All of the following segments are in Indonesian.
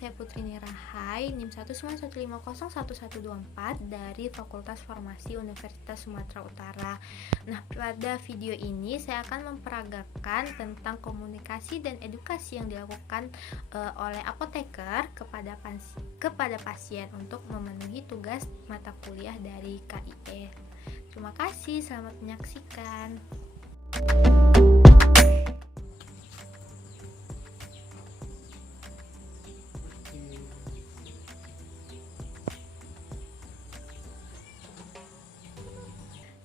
saya Putri Nirahai, NIM 191501124 dari Fakultas Farmasi Universitas Sumatera Utara. Nah, pada video ini saya akan memperagakan tentang komunikasi dan edukasi yang dilakukan oleh apoteker kepada pasien untuk memenuhi tugas mata kuliah dari KIE. Terima kasih, selamat menyaksikan.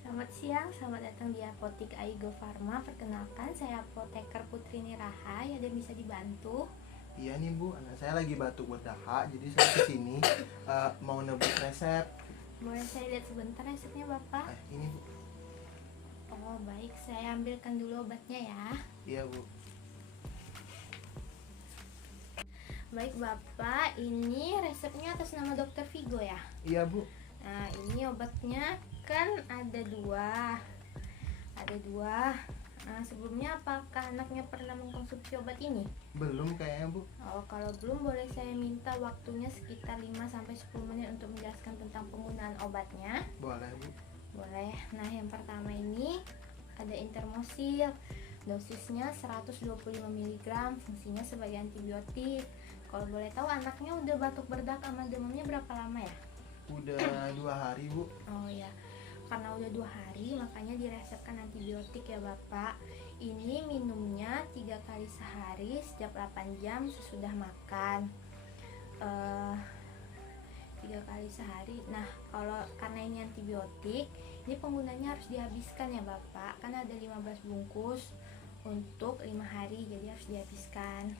Selamat siang, selamat datang di Apotik Aigo Farma. Perkenalkan, saya apoteker Putri Nirahai. Ada yang bisa dibantu? Iya nih Bu, anak saya lagi batuk berdahak, jadi saya kesini mau nebus resep. Boleh saya lihat sebentar resepnya Bapak? Ini Bu. Oh baik, saya ambilkan dulu obatnya ya. Iya Bu. Baik Bapak, ini resepnya atas nama Dokter Vigo ya? Iya Bu. Nah ini obatnya kan ada dua. Nah, sebelumnya apakah anaknya pernah mengkonsumsi obat ini? Belum kayaknya Bu. Oh, kalau belum boleh saya minta waktunya sekitar 5-10 menit untuk menjelaskan tentang penggunaan obatnya. Boleh Bu. Boleh. Nah, yang pertama ini ada Intermosil. Dosisnya 125 mg, fungsinya sebagai antibiotik. Kalau boleh tahu anaknya udah batuk berdak sama demamnya berapa lama ya? Udah 2 hari Bu. Oh ya, karena udah 2 hari makanya diresepkan antibiotik ya Bapak. Ini minumnya 3 kali sehari setiap 8 jam sesudah makan. 3 kali sehari. Nah, kalau karena ini antibiotik, ini penggunanya harus dihabiskan ya Bapak. Kan ada 15 bungkus untuk 5 hari, jadi harus dihabiskan.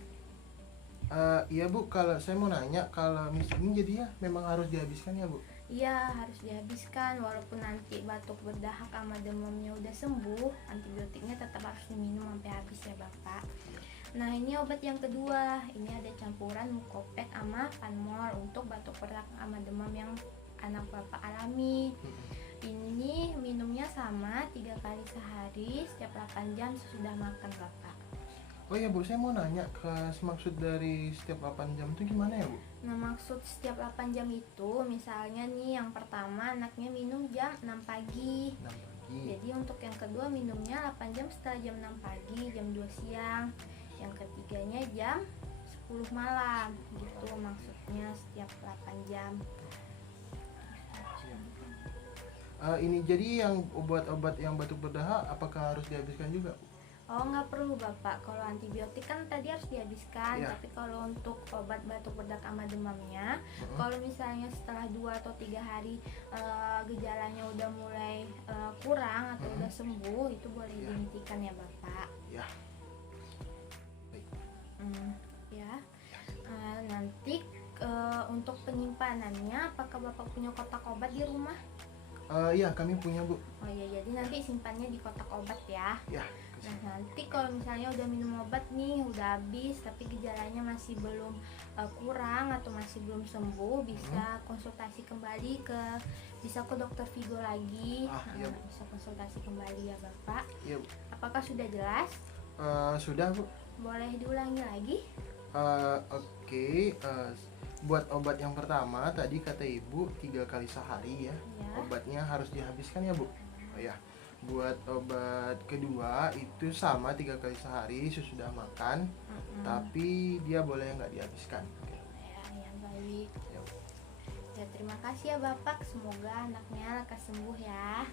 Iya Bu, kalau saya mau nanya, kalau misalnya jadi ya memang harus dihabiskan ya Bu? Iya, harus dihabiskan. Walaupun nanti batuk berdahak sama demamnya udah sembuh, antibiotiknya tetap harus diminum sampai habis ya Bapak. Nah, ini obat yang kedua. Ini ada campuran Mucopek sama Panmol untuk batuk berdahak sama demam yang anak Bapak alami. Ini minumnya sama 3 kali sehari setiap 8 jam sesudah makan Bapak. Oh iya Bu, saya mau nanya maksud dari setiap 8 jam itu gimana ya Bu? Nah, maksud setiap 8 jam itu misalnya nih yang pertama anaknya minum jam 6 pagi. 6 pagi. Jadi untuk yang kedua minumnya 8 jam setelah jam 6 pagi, jam 2 siang. Yang ketiganya jam 10 malam. Gitu maksudnya setiap 8 jam. Ini jadi yang obat-obat yang batuk berdahak apakah harus dihabiskan juga? Oh, nggak perlu Bapak. Kalau antibiotik kan tadi harus dihabiskan, Iya. tapi kalau untuk obat batuk berdahak sama demamnya, kalau misalnya setelah 2 atau 3 hari gejalanya udah mulai kurang atau udah sembuh, itu boleh dihentikan ya Bapak. Ya. Baik. Ya. Nanti untuk penyimpanannya, apakah Bapak punya kotak obat di rumah? Iya, kami punya Bu. Oh iya, jadi nanti simpannya di kotak obat ya. Ya. Nah, nanti kalau misalnya udah minum obat nih, udah habis tapi gejalanya masih belum kurang atau masih belum sembuh, bisa konsultasi kembali bisa ke Dokter Vigo lagi. Iya, Bu. Bisa konsultasi kembali ya Bapak. Iya Bu. Apakah sudah jelas? Sudah Bu. Boleh diulangi lagi? Oke. Buat obat yang pertama tadi kata Ibu 3 kali sehari ya. Ya. Obatnya harus dihabiskan ya Bu. Oh ya. Buat obat kedua itu sama 3 kali sehari sesudah makan, tapi dia boleh nggak dihabiskan. Oke. Ya, baik. Ya, Bu. Ya, terima kasih ya Bapak. Semoga anaknya lekas sembuh ya.